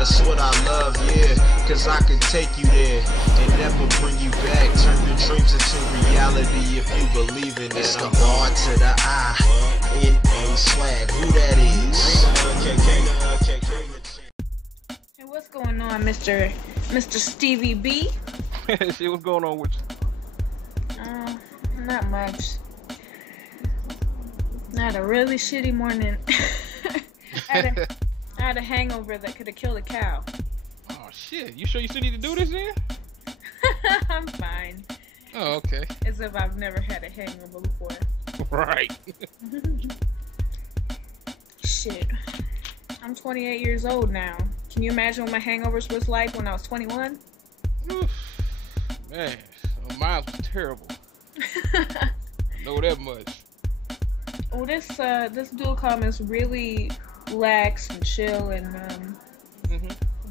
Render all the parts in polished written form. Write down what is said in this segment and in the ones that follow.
That's what I love, yeah, cause I could take you there and never bring you back. Turn your dreams into reality if you believe in it. It's the R to the I, N-A swag, who that is? Hey, what's going on, Mr. StevieB? Shit, what's going on with you? Not much. I had a really shitty morning. I had a hangover that could have killed a cow. Oh shit, you sure you still need to do this then? I'm fine. Oh, okay. As if I've never had a hangover before. Right. Shit. I'm 28 years old now. Can you imagine what my hangovers was like when I was 21? Oof. Man, mine was terrible. Know that much. Well, this Dual Comm is really lax and chill and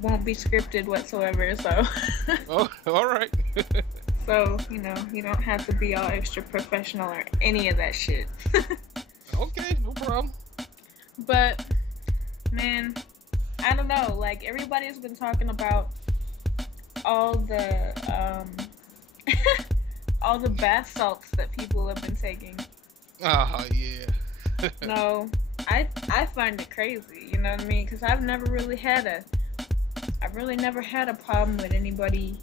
won't be scripted whatsoever. So. Oh, all right. So you don't have to be all extra professional or any of that shit. Okay, no problem. But man, I don't know. Like everybody's been talking about all the all the bath salts that people have been taking. Oh yeah. No, I find it crazy. You know what I mean? Because I've really never had a problem with anybody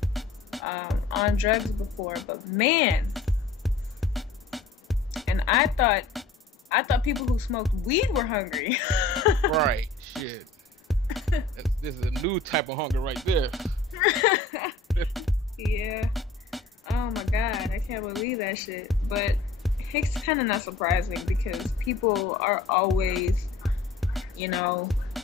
on drugs before. But man, and I thought people who smoked weed were hungry. Right. Shit. This is a new type of hunger right there. Yeah. Oh my god, I can't believe that shit. But it's kind of not surprising because people are always,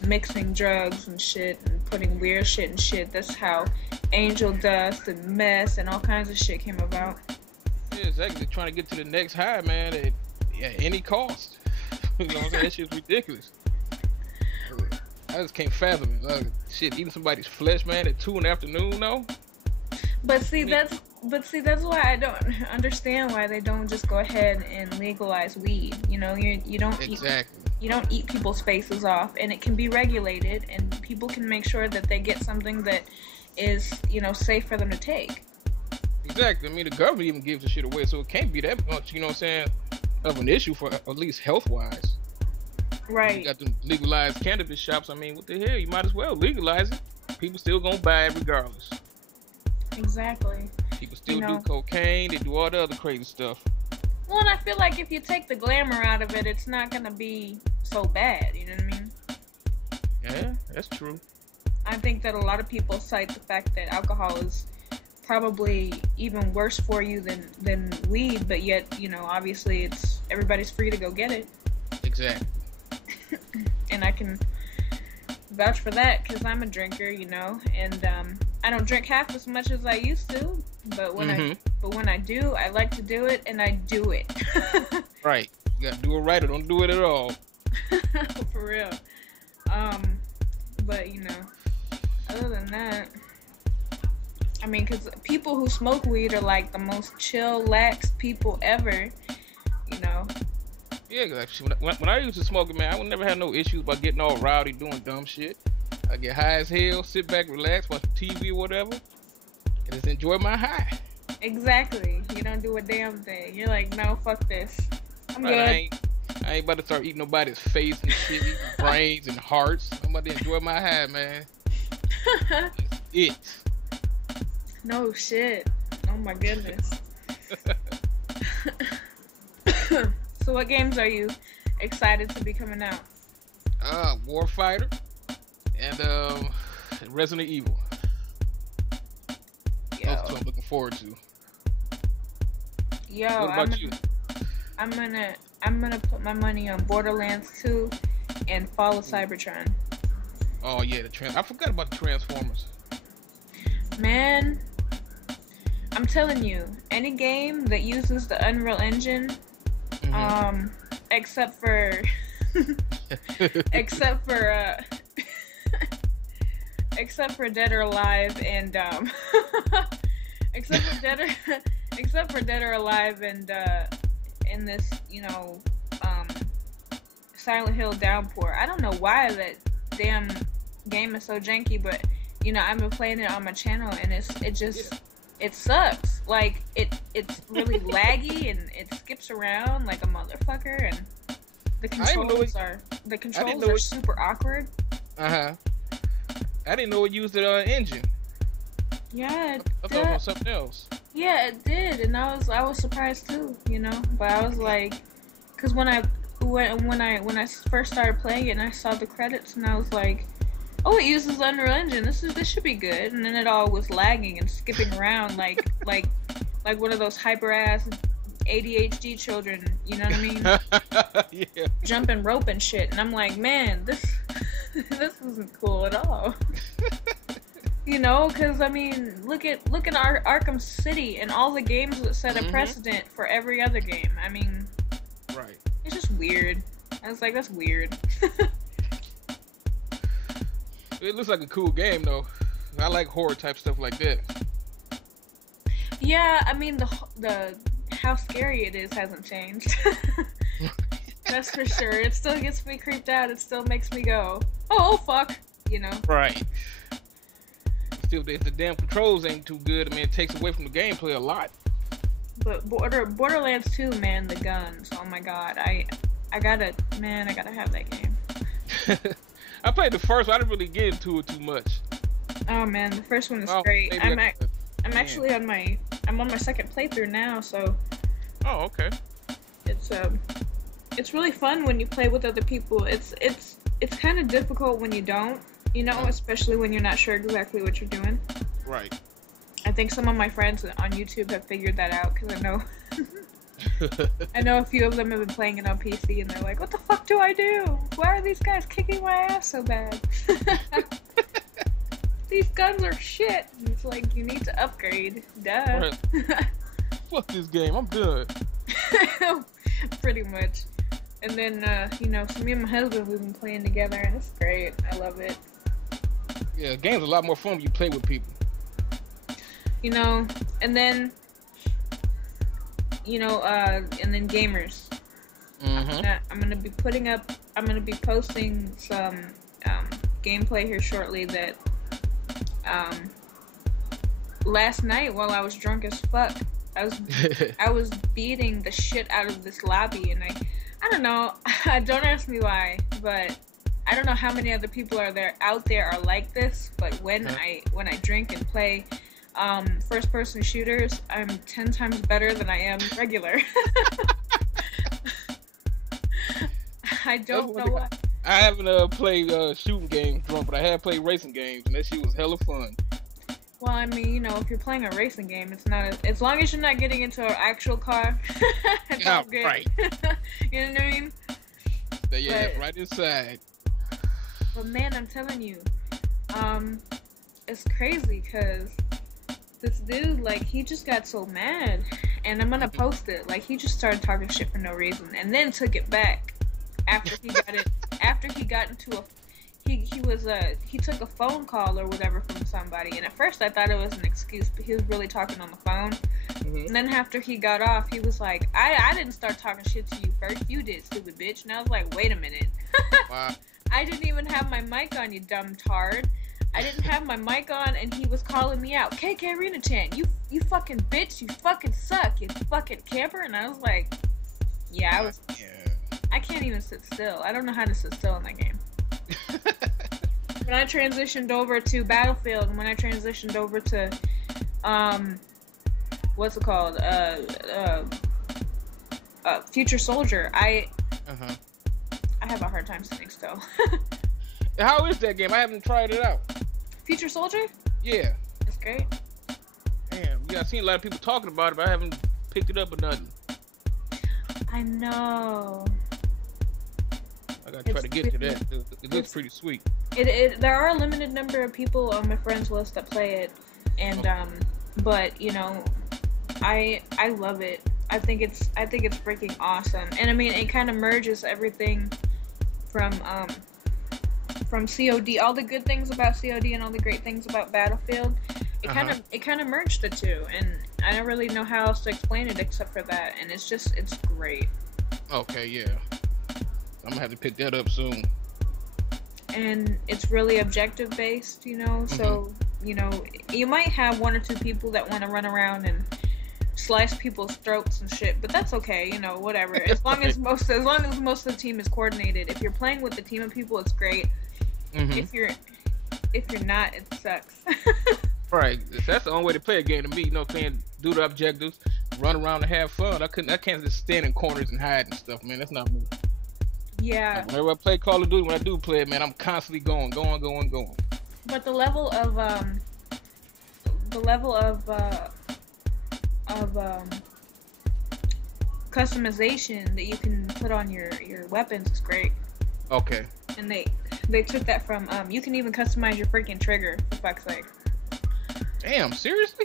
mixing drugs and shit and putting weird shit in shit. That's how angel dust and mess and all kinds of shit came about. Yeah, exactly. Trying to get to the next high, man, at any cost. You know what I'm saying? That shit's ridiculous. I just can't fathom it. Shit, eating somebody's flesh, man, at 2 in the afternoon, though. But see, that's why I don't understand why they don't just go ahead and legalize weed. You don't Exactly. You don't eat people's faces off, and it can be regulated, and people can make sure that they get something that is, safe for them to take. Exactly. I mean, the government even gives the shit away, so it can't be that much, of an issue for at least health-wise. Right. You got them legalized cannabis shops. I mean, what the hell? You might as well legalize it. People still gonna buy it regardless. Exactly. People still do cocaine. They do all the other crazy stuff. Well, and I feel like if you take the glamour out of it, it's not gonna be so bad. You know what I mean? Yeah, that's true. I think that a lot of people cite the fact that alcohol is probably even worse for you than weed, but yet, obviously everybody's free to go get it. Exactly. And I can vouch for that because I'm a drinker, and I don't drink half as much as I used to, but when I do, I like to do it, and I do it. Right. You gotta do it right or don't do it at all. For real. But other than that, I mean, because people who smoke weed are like the most chill, lax people ever, Yeah, actually, when I used to smoke it, man, I would never have no issues about getting all rowdy, doing dumb shit. I get high as hell, sit back, relax, watch TV or whatever, and just enjoy my high. Exactly. You don't do a damn thing. You're like, no, fuck this. I'm good. I ain't about to start eating nobody's face and shit, eating brains and hearts. I'm about to enjoy my high, man. That's it. No shit. Oh my goodness. So what games are you excited to be coming out? Warfighter and Resident Evil. Yo. That's what I'm looking forward to. Yo, what about you? I'm gonna put my money on Borderlands 2 and Fall of Cybertron. Oh yeah, I forgot about the Transformers. Man, I'm telling you, any game that uses the Unreal Engine, except for Dead or Alive and except for Dead or Alive and in this, Silent Hill Downpour. I don't know why that damn game is so janky, but you know, I've been playing it on my channel, and it sucks. Like it's really laggy, and it skips around like a motherfucker, and the controls are super awkward. I didn't know it used the engine. Yeah, I thought it was something else. Yeah, it did, and I was surprised too, you know. But I was like, because when I first started playing it and I saw the credits, and I was like, oh, it uses Unreal Engine. This should be good. And then it all was lagging and skipping around like one of those hyper ass ADHD children. You know what I mean? Yeah. Jumping rope and shit. And I'm like, man, this isn't cool at all. You know, because I mean, look at our Arkham City and all the games that set a precedent for every other game. I mean, right? It's just weird. I was like, that's weird. It looks like a cool game though. I like horror type stuff like that. Yeah, I mean the how scary it is hasn't changed. That's for sure. It still gets me creeped out. It still makes me go, oh fuck, you know. Right. Still, if the damn controls ain't too good, I mean, it takes away from the gameplay a lot. But Borderlands 2, man, the guns. Oh my god, I gotta have that game. I played the first one. I didn't really get into it too much. Oh man, the first one is great. I'm actually on my second playthrough now, so. Oh, okay. It's really fun when you play with other people. It's kind of difficult when you don't, you know, especially when you're not sure exactly what you're doing. Right. I think some of my friends on YouTube have figured that out, because I know a few of them have been playing it on PC, and they're like, what the fuck do I do? Why are these guys kicking my ass so bad? These guns are shit. And it's like, you need to upgrade. Duh. Right. Fuck this game, I'm done. Pretty much. And then, you know, so me and my husband, we've been playing together, and it's great. I love it. Yeah, game's a lot more fun when you play with people. You know, and then, you know, and then gamers. I'm gonna be posting some gameplay here shortly that last night while I was drunk as fuck, I was beating the shit out of this lobby, and I don't know, don't ask me why, but I don't know how many other people out there are like this, but when I drink and play first person shooters, I'm 10 times better than I am regular. I don't know why. I haven't played shooting games drunk, but I have played racing games, and that shit was hella fun. Well, I mean, you know, if you're playing a racing game, it's not as long as you're not getting into an actual car. It's all good. Right. You know what I mean? Yeah, but, right inside. But man, I'm telling you, it's crazy because this dude, like, he just got so mad, and I'm gonna post it. Like, he just started talking shit for no reason, and then took it back after he got it. After he got into a. He took a phone call or whatever from somebody, and at first I thought it was an excuse, but he was really talking on the phone. And then after he got off, he was like, I didn't start talking shit to you first, you did, stupid bitch. And I was like, wait a minute. Wow. I didn't even have my mic on, you dumb tard. I didn't have my mic on, and he was calling me out, kkRinachan, you fucking bitch, you fucking suck, you fucking camper. And I was like, yeah, I can't even sit still. I don't know how to sit still in that game. When I transitioned over to Battlefield, and when I transitioned over to what's it called, Future Soldier, I have a hard time sitting still. How is that game? I haven't tried it out. Future Soldier? Yeah. It's great. Damn, yeah, I've seen a lot of people talking about it, but I haven't picked it up or nothing. I know. I gotta try to get to that. It looks pretty sweet. There are a limited number of people on my friends list that play it, and but you know, I love it. I think it's freaking awesome, and I mean, it kind of merges everything from COD, all the good things about COD and all the great things about Battlefield. It kind of merged the two, and I don't really know how else to explain it except for that, and it's great. Okay, yeah. I'm gonna have to pick that up soon. and it's really objective based, you know. So you know, you might have one or two people that want to run around and slice people's throats and shit, but that's okay, you know, whatever. As long as most of the team is coordinated. If you're playing with a team of people, it's great. If you're not, it sucks. Right. That's the only way to play a game to me. You know, playing, do the objectives, run around and have fun. I can't just stand in corners and hide and stuff, man. That's not me. Yeah. Like, whenever I play Call of Duty, when I do play it, man, I'm constantly going. But the level of customization that you can put on your weapons is great. Okay. And they took that from you can even customize your freaking trigger, for fuck's sake. Damn, seriously?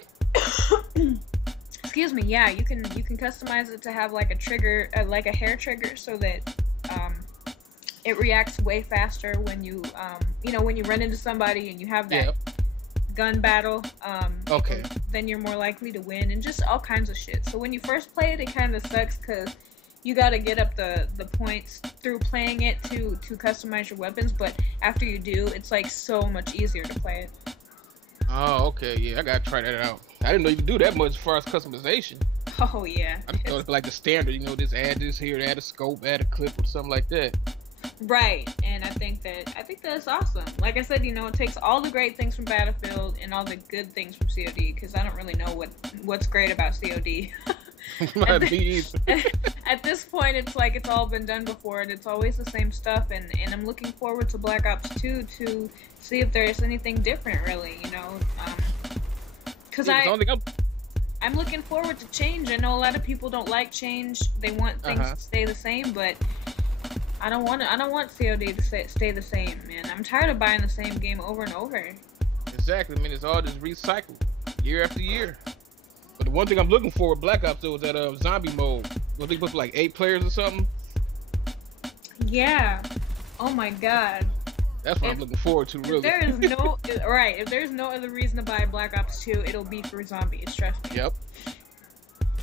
Excuse me, yeah, you can customize it to have like a trigger, like a hair trigger, so that it reacts way faster when you you know, when you run into somebody and you have that gun battle. Okay. Then you're more likely to win, and just all kinds of shit. So when you first play it, it kind of sucks because you got to get up the points through playing it to customize your weapons. But after you do, it's like so much easier to play it. Oh, okay, yeah, I gotta try that out. I didn't know you could do that much as far as customization. Oh yeah. I thought it was like the standard, you know, just add this here, add a scope, add a clip, or something like that. Right, and I think that's awesome. Like I said, you know, it takes all the great things from Battlefield and all the good things from COD, because I don't really know what's great about COD. At this point, it's like it's all been done before, and it's always the same stuff. And I'm looking forward to Black Ops 2 to see if there's anything different, really. You know, because I'm looking forward to change. I know a lot of people don't like change; they want things to stay the same, but I don't want COD to stay the same, man. I'm tired of buying the same game over and over. Exactly. I mean, it's all just recycled year after year. But the one thing I'm looking for with Black Ops though is that zombie mode. What they put for like 8 players or something? Yeah. Oh my god. That's what I'm looking forward to, really. If there's no other reason to buy Black Ops 2, it'll be for zombies, trust me. Yep.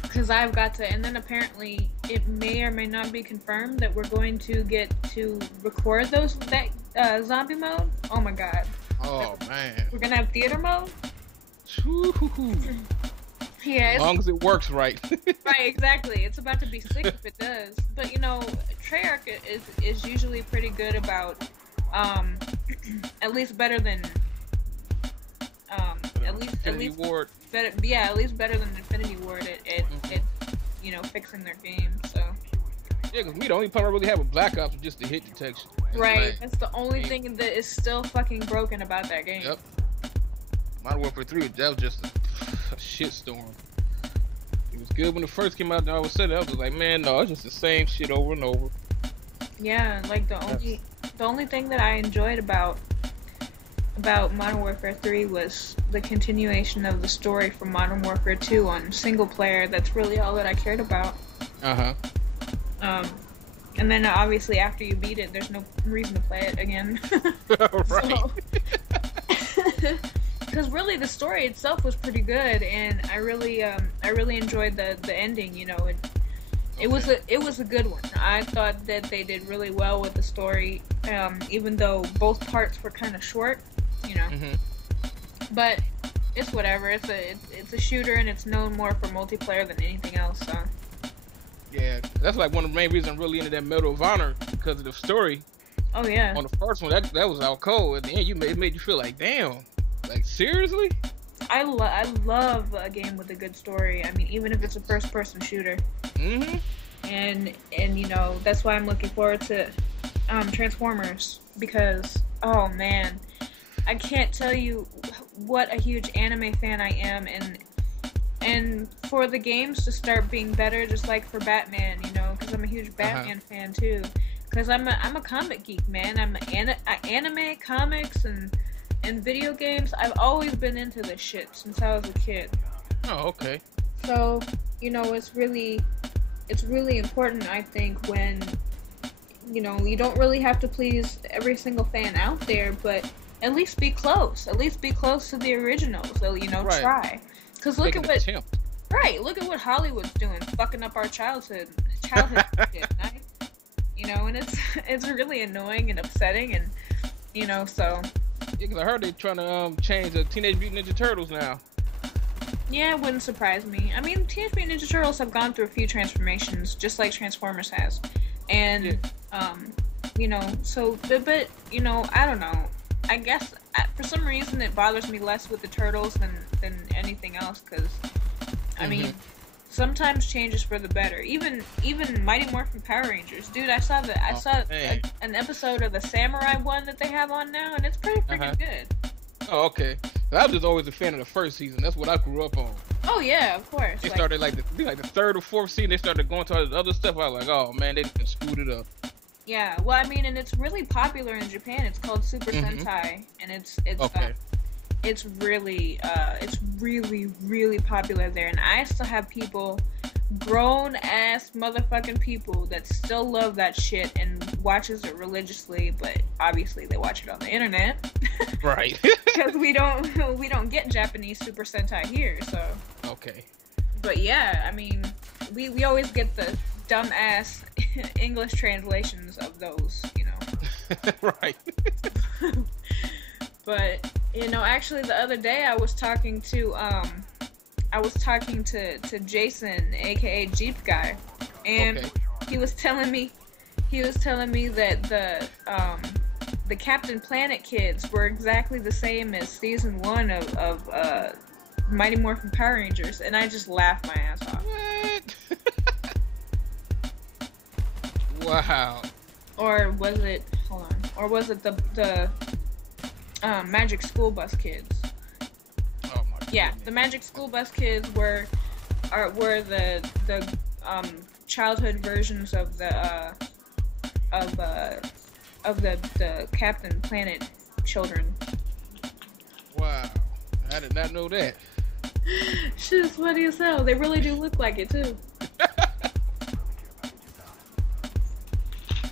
Because I've got to, and then apparently it may or may not be confirmed that we're going to get to record that zombie mode. Oh my god. Oh man. We're gonna have theater mode. Yeah, as long as it works right. Right, exactly. It's about to be sick if it does. But you know, Treyarch is usually pretty good about, at least better than, at least better than Infinity Ward at you know, fixing their game. So. Yeah, because me, the only part I really have with Black Ops is just the hit detection. Right, that's the only thing that is still fucking broken about that game. Yep. Modern Warfare 3, that was just a shitstorm. It was good when it first came out, and all of a sudden I was like, man, no, it's just the same shit over and over. Yeah, like the only thing that I enjoyed about Modern Warfare 3 was the continuation of the story from Modern Warfare 2 on single player. That's really all that I cared about. And then obviously after you beat it, there's no reason to play it again. Right. Because really the story itself was pretty good, and I really enjoyed the ending. You know, it was a good one. I thought that they did really well with the story, even though both parts were kind of short. You know, but it's whatever. It's a shooter, and it's known more for multiplayer than anything else. So. Yeah, that's like one of the main reasons I'm really into that Medal of Honor, because of the story. Oh yeah. On the first one, that was out cold. At the end, it made you feel like, damn, like seriously. I love a game with a good story. I mean, even if it's a first-person shooter. And you know, that's why I'm looking forward to Transformers, because oh man, I can't tell you what a huge anime fan I am, and for the games to start being better, just like for Batman, you know, because I'm a huge Batman fan too. Because I'm a comic geek, man. I'm anime, comics, and video games. I've always been into this shit since I was a kid. Oh, okay. So, you know, it's really important, I think, when, you know, you don't really have to please every single fan out there, but at least be close. At least be close to the original. So, you know, try. Because look at what Hollywood's doing, fucking up our childhood shit, right? You know, and it's really annoying and upsetting, and You know, so. Yeah, 'cause I heard they're trying to change the Teenage Mutant Ninja Turtles now. Yeah, it wouldn't surprise me. I mean, Teenage Mutant Ninja Turtles have gone through a few transformations, just like Transformers has. And, you know, so, but, you know, I don't know. I guess, for some reason, it bothers me less with the Turtles than anything else, because, I mean, sometimes change is for the better. Even Mighty Morphin Power Rangers. Dude, I saw an episode of the Samurai one that they have on now, and it's pretty freaking good. Oh, okay. I was just always a fan of the first season. That's what I grew up on. Oh yeah, of course. They started like the third or fourth season. They started going to all this other stuff. I was like, oh man, they just screwed it up. Yeah, well, I mean, and it's really popular in Japan. It's called Super Sentai, and it's really really popular there. And I still have people, grown ass motherfucking people, that still love that shit and watches it religiously. But obviously, they watch it on the internet, right? Because we don't get Japanese Super Sentai here, so. Okay. But yeah, I mean, we always get the dumbass English translations of those, you know. Right. But, you know, actually the other day I was talking to Jason, aka Jeep Guy, and he was telling me that the Captain Planet kids were exactly the same as season 1 of Mighty Morphin Power Rangers, and I just laughed my ass off. What? Wow. Or was it? Hold on. Or was it the Magic School Bus kids? Oh my God. Yeah, the Magic School Bus kids were the childhood versions of the Captain Planet children. Wow. I did not know that. Shit's funny as hell. They really do look like it too.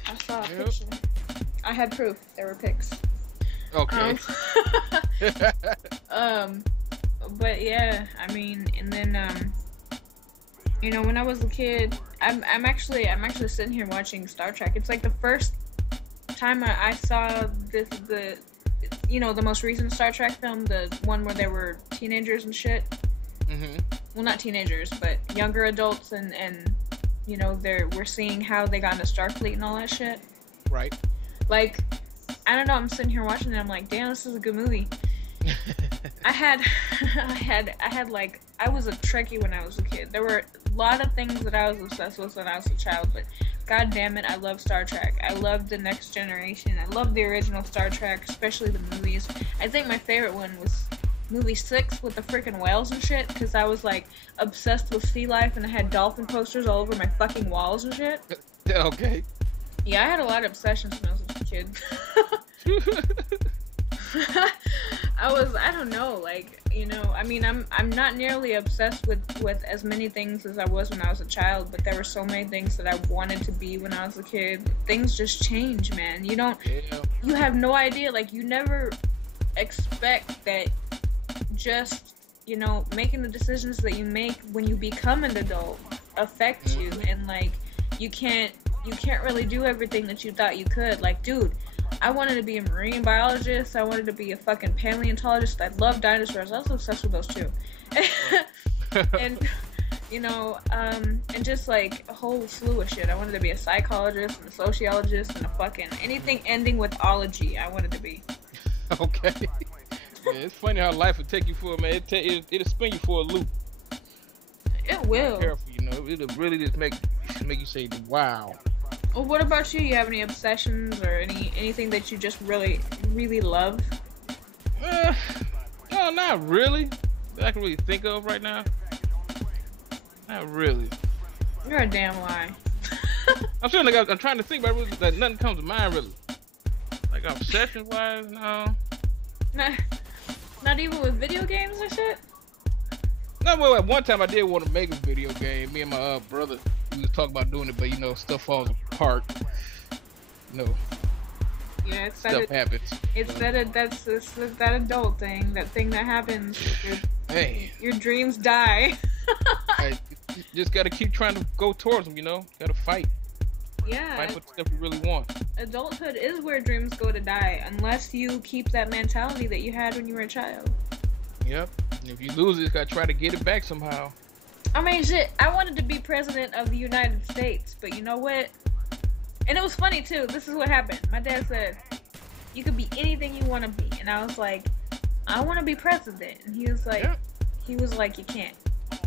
I saw a picture. I had proof. There were pics. Okay. But yeah, I mean, and then you know, when I was a kid, I'm actually sitting here watching Star Trek. It's like the first time I saw the most recent Star Trek film, the one where they were teenagers and shit. Well, not teenagers, but younger adults, and you know, we're seeing how they got into Starfleet and all that shit. Right. Like, I don't know, I'm sitting here watching it, I'm like, damn, this is a good movie. I was a Trekkie when I was a kid. There were a lot of things that I was obsessed with when I was a child, but god damn it, I love Star Trek. I love The Next Generation. I love the original Star Trek, especially the movies. I think my favorite one was movie 6 with the freaking whales and shit, because I was like obsessed with sea life and I had dolphin posters all over my fucking walls and shit. Okay. Yeah, I had a lot of obsessions when I was a kid. I don't know, like, you know, I mean, I'm not nearly obsessed with as many things as I was when I was a child, but there were so many things that I wanted to be when I was a kid. Things just change, man. You have no idea, like, you never expect that just, you know, making the decisions that you make when you become an adult affect you, and like, you can't really do everything that you thought you could. Like, dude, I wanted to be a marine biologist. I wanted to be a fucking paleontologist. I love dinosaurs. I was obsessed with those too. And, you know, and just like a whole slew of shit. I wanted to be a psychologist and a sociologist and a fucking anything ending with ology I wanted to be. Okay. Yeah, it's funny how life will take you for a man. It'll spin you for a loop. It will. Be careful, you know. It'll really just make you say, wow. Well, what about you? You have any obsessions or anything that you just really, really love? No, not really. That I can really think of right now. Not really. You're a damn lie. I'm trying to think, but really, like, nothing comes to mind really. Like obsession-wise, no. Not even with video games and shit? No, well, at one time I did want to make a video game. Me and my brother, we was talking about doing it, but you know, stuff falls apart. You know, yeah, it's stuff happens. It's that adult thing, that thing that happens. Your dreams die. Hey, you just gotta keep trying to go towards them. You know, gotta fight. Yeah. Fight for the stuff you really want. Adulthood is where dreams go to die, unless you keep that mentality that you had when you were a child. Yep. And if you lose it, you gotta try to get it back somehow. I mean, shit, I wanted to be president of the United States, but you know what? And it was funny, too. This is what happened. My dad said, you could be anything you want to be. And I was like, I want to be president. And he was like, you can't.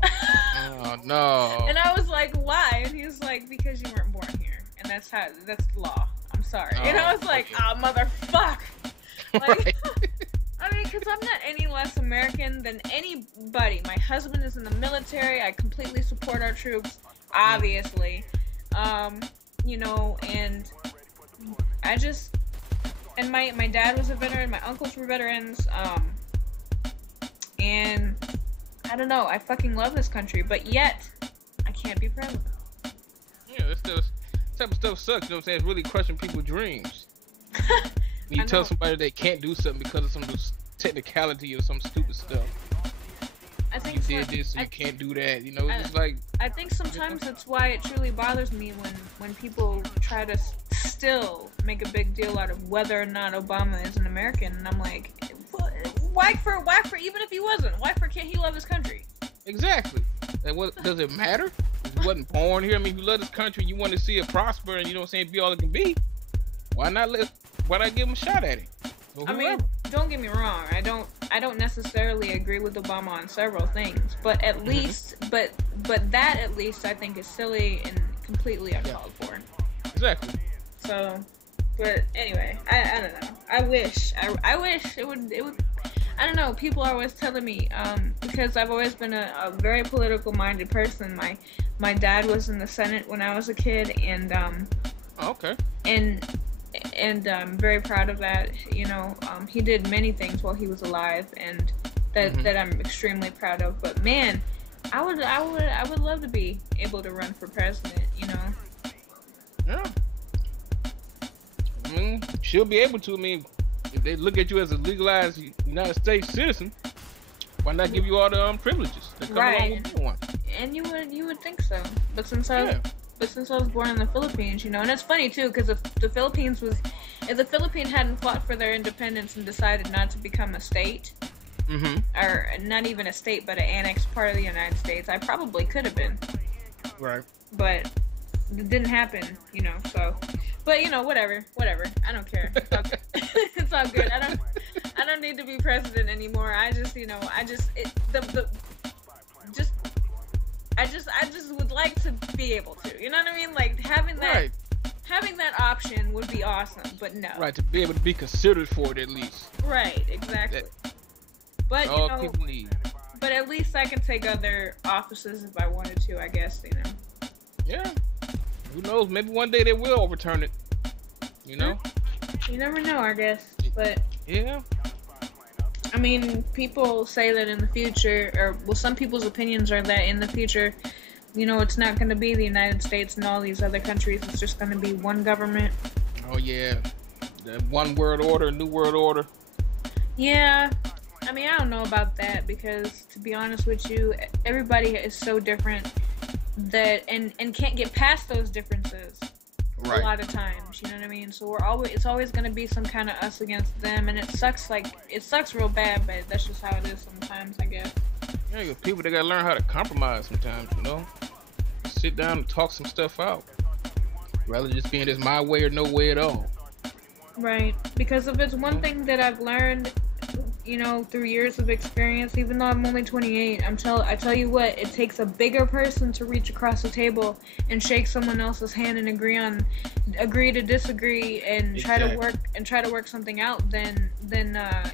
Oh, no. And I was like, why? And he was like, because you weren't born here. And that's the law. I'm sorry. And I was like, motherfuck. Like, Right. I mean, because I'm not any less American than anybody. My husband is in the military. I completely support our troops, obviously. You know, and I just, and my dad was a veteran, my uncles were veterans, and I don't know, I fucking love this country, but yet, I can't be president. Yeah, this type of stuff sucks, you know what I'm saying? It's really crushing people's dreams. When you tell somebody they can't do something because of some technicality or some stupid stuff. I think you did this, so you can't do that. You know, it's just like. I think sometimes that's why it truly bothers me when people try to still make a big deal out of whether or not Obama is an American, and I'm like, why for even if he wasn't, why for can't he love his country? Exactly. And what does it matter? If he wasn't born here. I mean, if you love this country, you want to see it prosper, and you know what I'm saying, be all it can be. Why not give him a shot at it? I mean, don't get me wrong. I don't necessarily agree with Obama on several things, but at least, but that at least I think is silly and completely uncalled for. Exactly. So, but anyway, I don't know. I wish it would. I don't know. People are always telling me, because I've always been a very political minded person. My dad was in the Senate when I was a kid, and okay. And I'm very proud of that. You know, he did many things while he was alive, and that I'm extremely proud of. But man, I would love to be able to run for president. You know. Yeah. I mean, she'll be able to. I mean, if they look at you as a legalized United States citizen, why not give you all the privileges that come along with being one? And you would think so. But since I was born in the Philippines, you know, and it's funny too, because if the Philippines hadn't fought for their independence and decided not to become a state, or not even a state but an annexed part of the United States, I probably could have been. Right. But it didn't happen, you know. So, but you know, whatever. I don't care. It's all good. I don't need to be president anymore. I just would like to be able to. You know what I mean? Like having that option would be awesome, but no. Right, to be able to be considered for it at least. Right, exactly. But all people need. But at least I can take other offices if I wanted to, I guess, you know. Yeah. Who knows? Maybe one day they will overturn it. You know? You never know, I guess. But yeah. I mean, people say that in the future, or well, some people's opinions are that in the future, you know, it's not going to be the United States and all these other countries. It's just going to be one government. Oh yeah, the one world order, new world order. Yeah, I mean, I don't know about that because, to be honest with you, everybody is so different that and can't get past those differences. Right. A lot of times, you know what I mean? So it's always going to be some kind of us against them, and it sucks real bad, but that's just how it is sometimes, I guess. Yeah, you got people that got to learn how to compromise sometimes, you know? Sit down and talk some stuff out. Rather just being this my way or no way at all. Right. Because if it's one thing that I've learned, you know, through years of experience, even though I'm only 28, I tell you what, it takes a bigger person to reach across the table and shake someone else's hand and agree to disagree and try to work something out than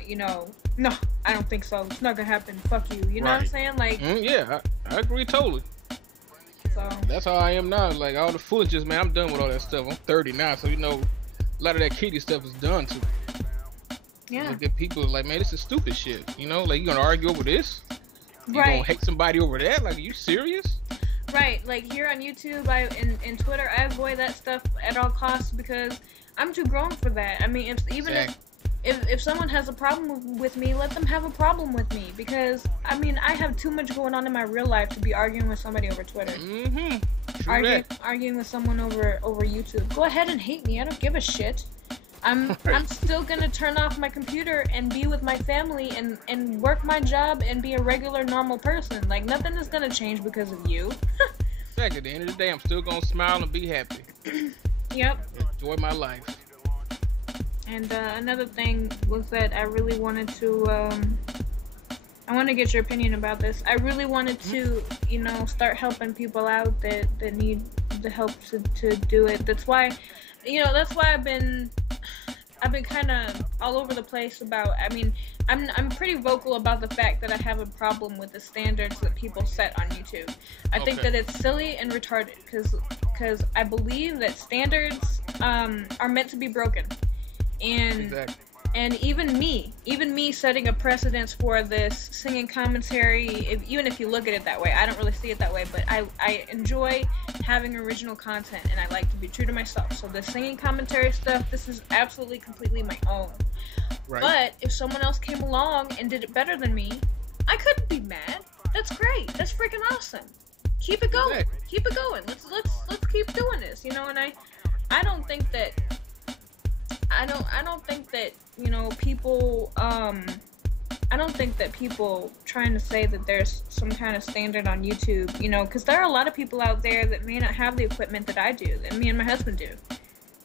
you know, no, I don't think so. It's not gonna happen. Fuck you. You know what I'm saying? Like yeah, I agree totally. So that's how I am now. Like all the foolishness, man, I'm done with all that stuff. I'm 30 now, so you know, a lot of that kiddie stuff is done too. Yeah. Like that people are like, man, this is stupid shit. You know, like you gonna argue over this? You gonna hate somebody over that? Like, are you serious? Right. Like here on YouTube, in Twitter, I avoid that stuff at all costs because I'm too grown for that. I mean, if someone has a problem with me, let them have a problem with me because I mean, I have too much going on in my real life to be arguing with somebody over Twitter. Arguing with someone over YouTube. Go ahead and hate me. I don't give a shit. I'm still gonna turn off my computer and be with my family and work my job and be a regular normal person. Like nothing is gonna change because of you. Exactly. At the end of the day, I'm still gonna smile and be happy. Yep. Enjoy my life. And another thing was that I really wanted to. I want to get your opinion about this. I really wanted to, start helping people out that need the help to do it. That's why, I've been kind of all over the place about. I mean, I'm pretty vocal about the fact that I have a problem with the standards that people set on YouTube. I think that it's silly and retarded because I believe that standards are meant to be broken, and. Exactly. And even me setting a precedence for this singing commentary, even if you look at it that way, I don't really see it that way, but I enjoy having original content, and I like to be true to myself. So the singing commentary stuff, this is absolutely, completely my own. Right. But if someone else came along and did it better than me, I couldn't be mad. That's great. That's freaking awesome. Keep it going. Exactly. Keep it going. Let's keep doing this. And I don't think that. I don't think that, people, I don't think that people trying to say that there's some kind of standard on YouTube, because there are a lot of people out there that may not have the equipment that I do, that me and my husband do.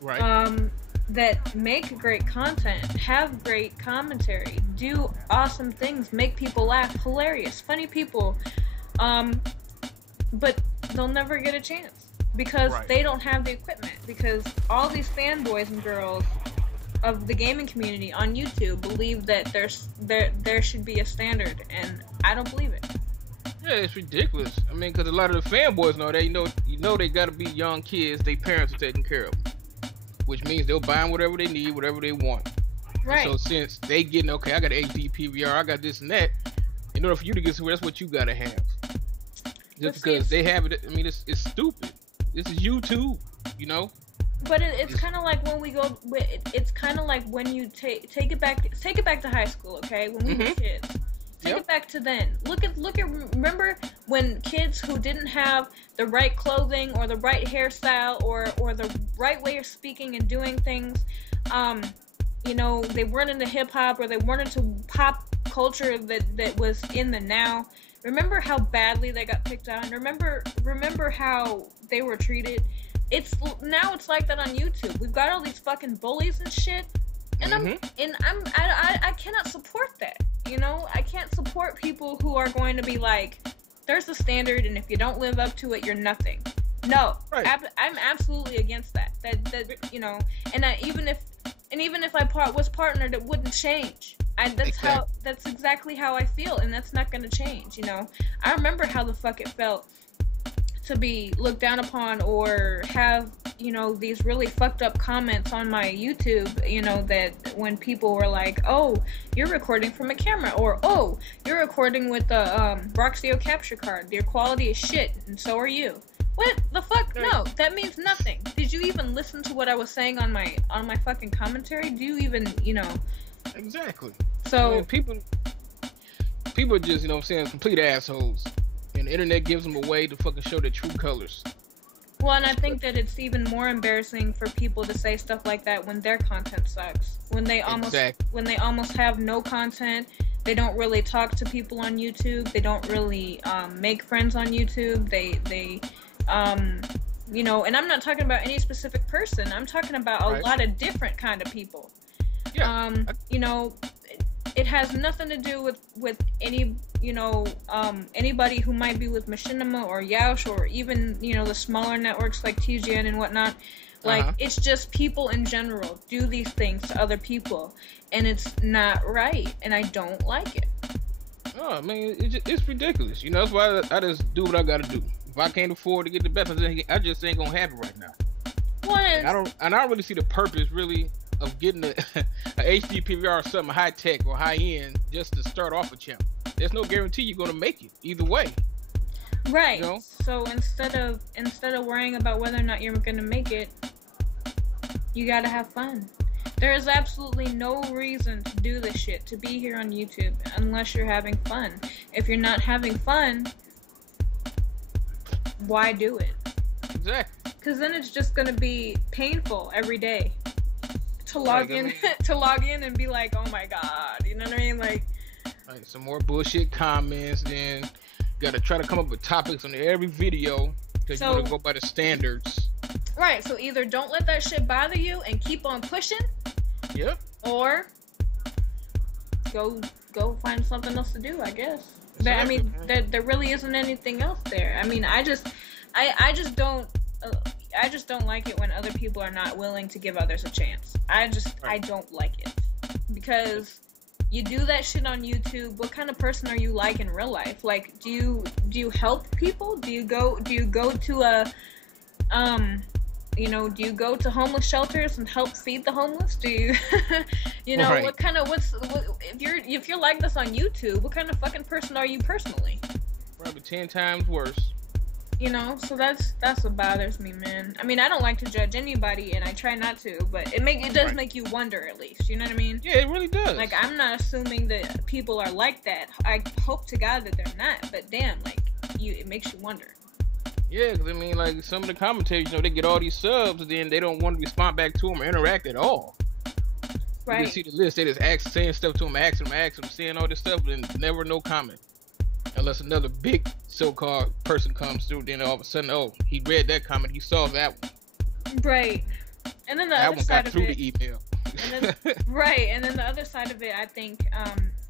Right. That make great content, have great commentary, do awesome things, make people laugh, hilarious, funny people, but they'll never get a chance because they don't have the equipment, because all these fanboys and girls of the gaming community on YouTube believe that there should be a standard, and I don't believe it. Yeah, it's ridiculous. I mean, because a lot of the fanboys know that they got to be young kids. Their parents are taking care of them, which means they'll buy them whatever they need, whatever they want. Right. And so since they getting I got an HD PVR, I got this and that. In order for you to get somewhere, that's what you gotta have. Just because they have it, I mean, it's stupid. This is YouTube, But it's kind of like when we go. It's kind of like when you take it back to high school, okay? When we were kids, take it back to then. Look at. Remember when kids who didn't have the right clothing or the right hairstyle or the right way of speaking and doing things, they weren't into hip hop or they weren't into pop culture that was in the now. Remember how badly they got picked on. Remember how they were treated. It's like that on YouTube. We've got all these fucking bullies and shit, and I cannot support that. I can't support people who are going to be like, there's a standard, and if you don't live up to it, you're nothing. No, I'm absolutely against that. Even if I was partnered, it wouldn't change. That's exactly how I feel, and that's not going to change. I remember how the fuck it felt to be looked down upon or have, these really fucked up comments on my YouTube, that when people were like, oh, you're recording from a camera, or oh, you're recording with the Roxio capture card, your quality is shit, and so are you. What the fuck? No, that means nothing. Did you even listen to what I was saying on my fucking commentary? Do you even, Exactly. So, I mean, people are just, complete assholes. And the internet gives them a way to fucking show their true colors. Well, and I think that it's even more embarrassing for people to say stuff like that when their content sucks. When they almost have no content. They don't really talk to people on YouTube. They don't really make friends on YouTube. They and I'm not talking about any specific person. I'm talking about a lot of different kind of people. Yeah. It has nothing to do with any, anybody who might be with Machinima or Yaush or even, the smaller networks like TGN and whatnot. Like, it's just people in general do these things to other people, and it's not right, and I don't like it. Oh, I mean, it's ridiculous. That's why I just do what I gotta do. If I can't afford to get the best, I just ain't gonna have it right now. What? I don't really see the purpose, really, of getting a HD PVR or something high tech or high end just to start off a channel. There's no guarantee you're gonna make it either way. Right. So instead of worrying about whether or not you're gonna make it, you gotta have fun. There is absolutely no reason to do this shit, to be here on YouTube, unless you're having fun. If you're not having fun, why do it? Exactly. Because then it's just gonna be painful every day to log in, to log in and be like, oh my god, you know what I mean? Like some more bullshit comments. Then gotta try to come up with topics on every video because you want to go by the standards. Right. So either don't let that shit bother you and keep on pushing. Yep. Or go find something else to do, I guess. But I mean, there really isn't anything else there. I mean, I just don't like it when other people are not willing to give others a chance. I don't like it because you do that shit on YouTube. What kind of person are you like in real life? Like, do you help people? Do you go to a do you go to homeless shelters and help feed the homeless? Do you, Right. if you're like this on YouTube, what kind of fucking person are you personally? Probably 10 times worse. So that's what bothers me, man. I mean, I don't like to judge anybody, and I try not to, but it does make you wonder, at least. You know what I mean? Yeah, it really does. Like, I'm not assuming that people are like that. I hope to God that they're not, but damn, like, it makes you wonder. Yeah, because I mean, like, some of the commentators, they get all these subs, and then they don't want to respond back to them or interact at all. Right. You can see the list. They just saying stuff to them, asking them, saying all this stuff, and never no comment. Unless another big so-called person comes through, then all of a sudden, oh, he read that comment, he saw that one. Right. And then the that other one side got of through it, the email. Right, and then the other side of it, I think,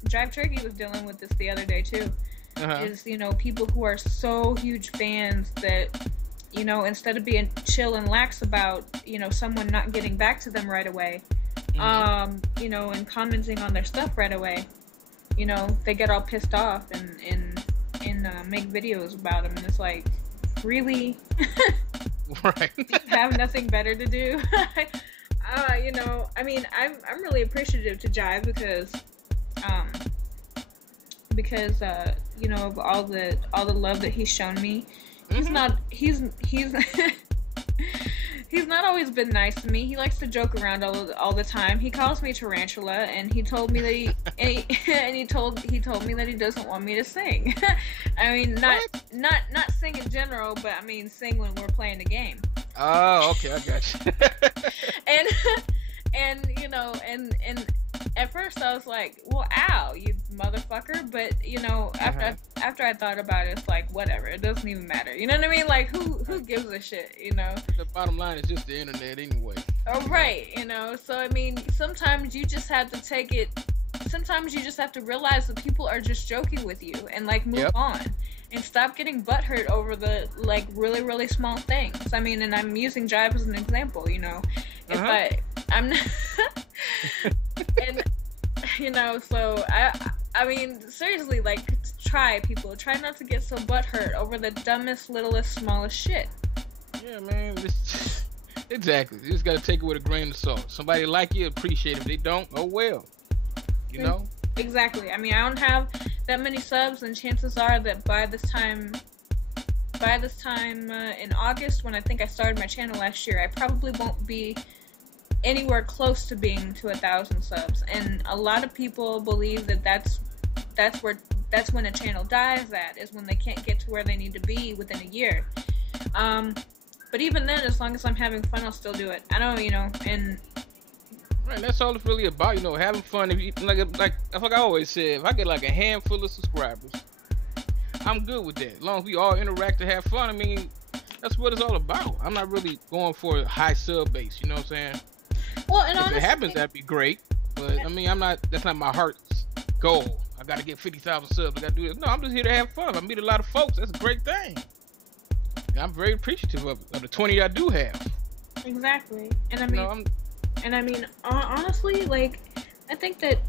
Drive Turkey was dealing with this the other day too. Is people who are so huge fans that instead of being chill and lax about someone not getting back to them right away, and commenting on their stuff right away, they get all pissed off and make videos about them, and it's like, really? Right. You have nothing better to do? I mean, I'm really appreciative to Jive because of all the love that he's shown me. He's not always been nice to me. He likes to joke around all the time. He calls me Tarantula, and he told me that he told me that he doesn't want me to sing. I mean, not sing in general, but I mean sing when we're playing the game. Oh, okay, I got you. and at first I was like, well, ow, you motherfucker. But after I thought about it, it's like, whatever. It doesn't even matter. You know what I mean? Like, who gives a shit? The bottom line is just the internet anyway. Oh, right. So I mean, sometimes you just have to take it. Sometimes you just have to realize that people are just joking with you and like move on. And stop getting butthurt over the like really, really small things. I mean, and I'm using Jive as an example, If I'm not and so I mean, seriously, like, try not to get so butthurt over the dumbest, littlest, smallest shit. Yeah, man. Exactly. You just gotta take it with a grain of salt. Somebody like you, appreciate it. If they don't, oh well. Exactly. I mean, I don't have that many subs, and chances are that by this time in August, when I think I started my channel last year, I probably won't be anywhere close to being to 1,000 subs. And a lot of people believe that that's when a channel dies at, is when they can't get to where they need to be within a year. But even then, as long as I'm having fun, I'll still do it. I don't, and right, that's all it's really about, having fun. If you like I always said, if I get like a handful of subscribers, I'm good with that. As long as we all interact and have fun, I mean, that's what it's all about. I'm not really going for a high sub base, you know what I'm saying? Well, and if honestly, it happens, that'd be great. But I mean, that's not my heart's goal. I gotta get 50,000 subs. I gotta do this. No, I'm just here to have fun. I meet a lot of folks. That's a great thing. And I'm very appreciative of the 20 I do have. Exactly. And I mean, honestly, like, I think that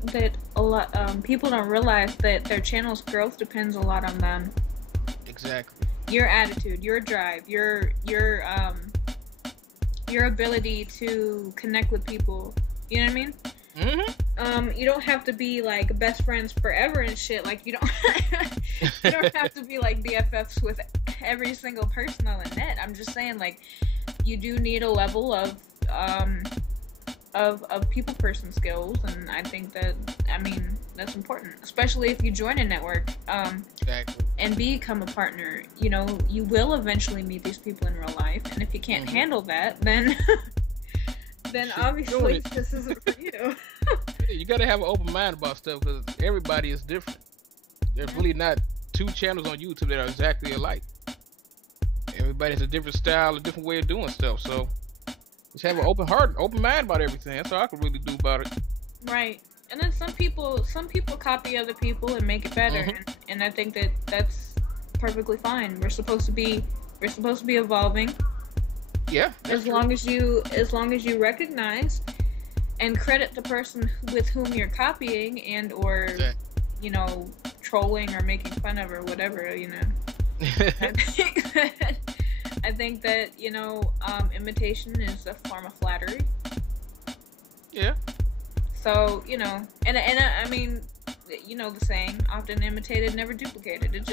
a lot people don't realize that their channel's growth depends a lot on them. Exactly. Your attitude, your drive, your ability to connect with people. You know what I mean? Mm-hmm. You don't have to be like best friends forever and shit. Like, you don't you don't have to be like BFFs with every single person on the net. I'm just saying, like, you do need a level of people person skills, and I think that, I mean, that's important, especially if you join a network. Exactly. and become a partner, you know, you will eventually meet these people in real life, and if you can't handle that, then then obviously this isn't for you. You gotta have an open mind about stuff because everybody is different. There's really not two channels on YouTube that are exactly alike. Everybody has a different style, a different way of doing stuff. So just have an open heart, open mind about everything. That's all I can really do about it. Right. And then some people copy other people and make it better, and I think that that's perfectly fine. We're supposed to be evolving. Yeah. As long as you recognize and credit the person with whom you're copying and or you know, trolling or making fun of or whatever, you know. I think that you know, imitation is a form of flattery. Yeah. So, you know, and I mean, you know the saying, often imitated, never duplicated. It's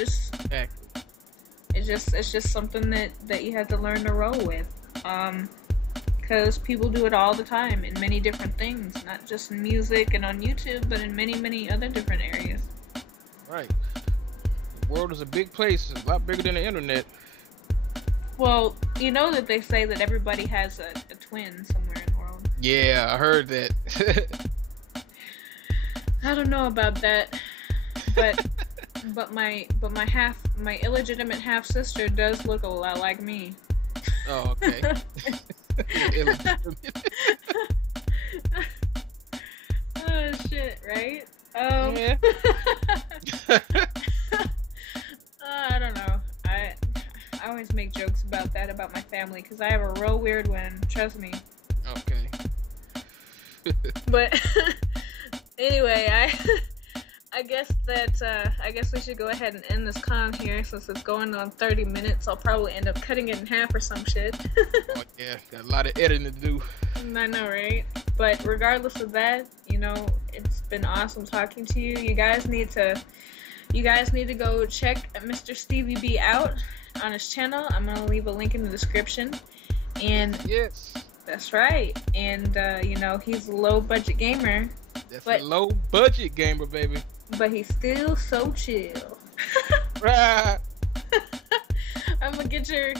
just something that you have to learn to roll with. Because people do it all the time in many different things, not just in music and on YouTube, but in many other different areas. Right. The world is a big place, a lot bigger than the internet. Well, you know that they say that everybody has a twin somewhere in the world. Yeah, I heard that. I don't know about that, but my illegitimate half sister does look a lot like me. Oh, okay. Oh shit, right? Yeah. I don't know. I always make jokes about that about my family because I have a real weird one. Trust me. Okay. But anyway, I guess we should go ahead and end this con here since it's going on 30 minutes. I'll probably end up cutting it in half or some shit. Oh yeah, got a lot of editing to do. I know, right? But regardless of that, you know, it's been awesome talking to you. You guys need to go check Mr. StevieB out on his channel. I'm gonna leave a link in the description. And yes, that's right. And you know, he's a low budget gamer. That's a low budget gamer, baby. But he's still so chill. Right. I'm gonna get your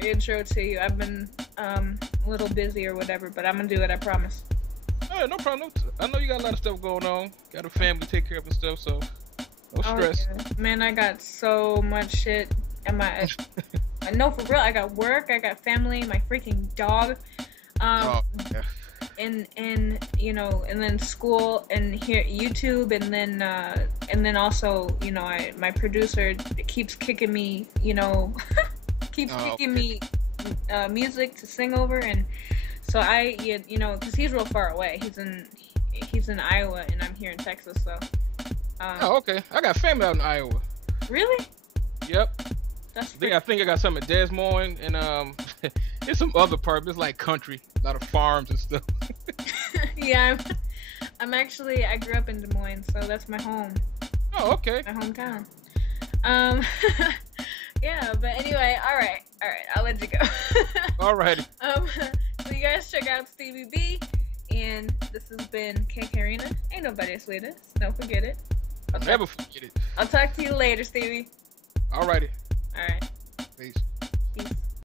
intro to you. I've been a little busy or whatever, but I'm gonna do it. I promise. Oh, no problem. I know you got a lot of stuff going on. Got a family to take care of and stuff, so no stress. Yeah. Man, I got so much shit. I know for real. I got work. I got family. My freaking dog. Yeah. And you know, and then school, and here YouTube, and then also, you know, my producer keeps kicking me, you know, me music to sing over, and so you know, because he's real far away. He's in Iowa, and I'm here in Texas, so. Oh, okay. I got family out in Iowa. Really? Yep. I think I got some in Des Moines, and there's some other parts. It's like country, a lot of farms and stuff. Yeah, I'm actually, I grew up in Des Moines, so that's my home. Oh, okay. My hometown. Yeah, but anyway, all right, I'll let you go. Alrighty. So you guys check out StevieB, and this has been kkRinachan. Ain't nobody sweeter. Don't forget it. I'll never forget it. I'll talk to you later, Stevie. Alrighty. All right. Peace. Peace.